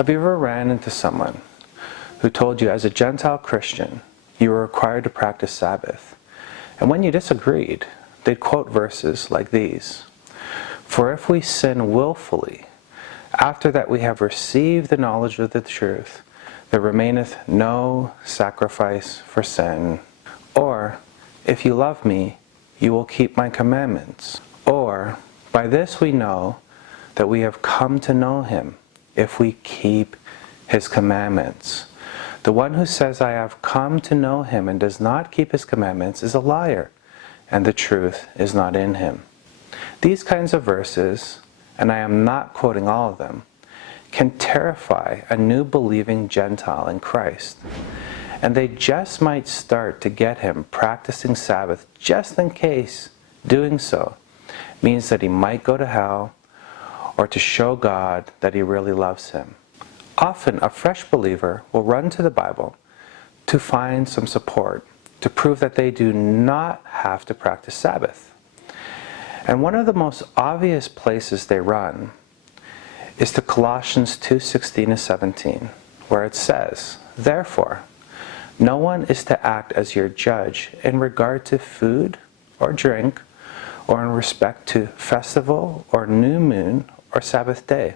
Have you ever ran into someone who told you as a Gentile Christian you were required to practice Sabbath? And when you disagreed, they'd quote verses like these. For if we sin willfully, after that we have received the knowledge of the truth, there remaineth no sacrifice for sin. Or, if you love me, you will keep my commandments. Or, by this we know that we have come to know him, if we keep his commandments. The one who says, I have come to know him, and does not keep his commandments is a liar, and the truth is not in him. These kinds of verses, and I am not quoting all of them, can terrify a new believing Gentile in Christ. And they just might start to get him practicing Sabbath just in case doing so means that he might go to hell, or to show God that he really loves him. Often a fresh believer will run to the Bible to find some support, to prove that they do not have to practice Sabbath. And one of the most obvious places they run is to Colossians 2:16-17, where it says, Therefore, no one is to act as your judge in regard to food or drink, or in respect to festival or new moon or Sabbath day,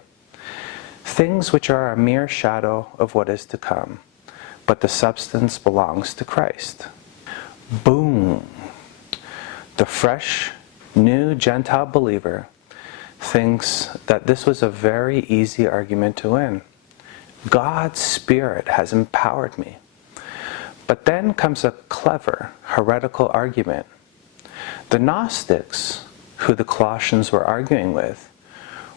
things which are a mere shadow of what is to come, but the substance belongs to Christ. Boom! The fresh, new Gentile believer thinks that this was a very easy argument to win. God's Spirit has empowered me. But then comes a clever, heretical argument. The Gnostics, who the Colossians were arguing with,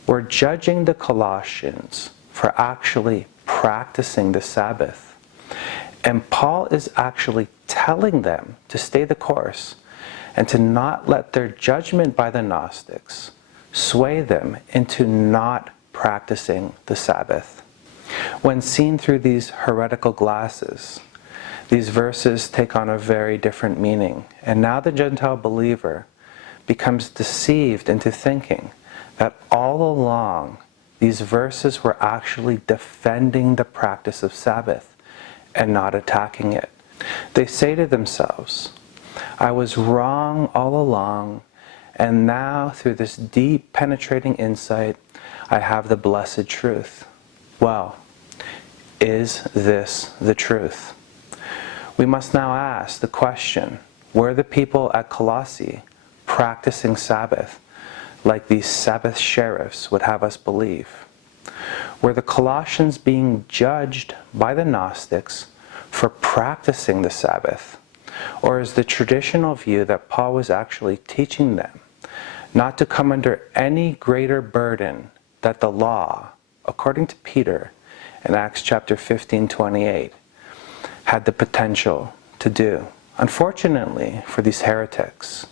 were judging the Colossians for actually practicing the Sabbath. And Paul is actually telling them to stay the course and to not let their judgment by the Gnostics sway them into not practicing the Sabbath. When seen through these heretical glasses, these verses take on a very different meaning. And now the Gentile believer becomes deceived into thinking that all along these verses were actually defending the practice of Sabbath and not attacking it. They say to themselves, I was wrong all along, and now through this deep penetrating insight, I have the blessed truth. Well, is this the truth? We must now ask the question, were the people at Colossae practicing Sabbath like these Sabbath sheriffs would have us believe? Were the Colossians being judged by the Gnostics for practicing the Sabbath? Or is the traditional view that Paul was actually teaching them not to come under any greater burden that the law, according to Peter in Acts chapter 15:28, had the potential to do? Unfortunately for these heretics,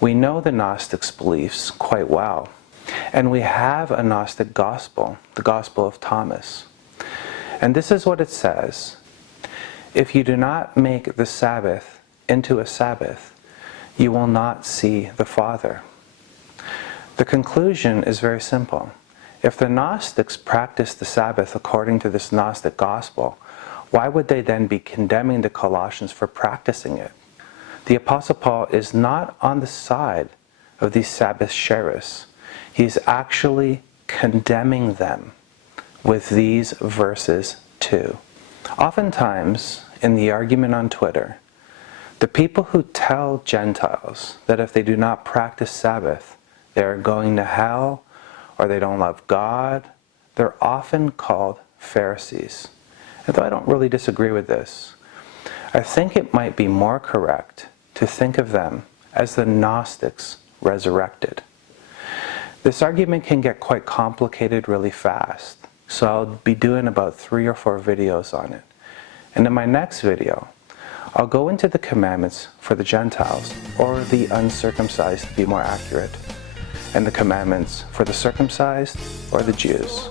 we know the Gnostics' beliefs quite well. And we have a Gnostic gospel, the Gospel of Thomas. And this is what it says. If you do not make the Sabbath into a Sabbath, you will not see the Father. The conclusion is very simple. If the Gnostics practiced the Sabbath according to this Gnostic gospel, why would they then be condemning the Colossians for practicing it? The Apostle Paul is not on the side of these Sabbath sheriffs. He's actually condemning them with these verses too. Oftentimes, in the argument on Twitter, the people who tell Gentiles that if they do not practice Sabbath, they are going to hell, or they don't love God, they're often called Pharisees. And though I don't really disagree with this, I think it might be more correct to think of them as the Gnostics resurrected. This argument can get quite complicated really fast, so I'll be doing about 3 or 4 videos on it. And in my next video, I'll go into the commandments for the Gentiles, or the uncircumcised to be more accurate, and the commandments for the circumcised or the Jews.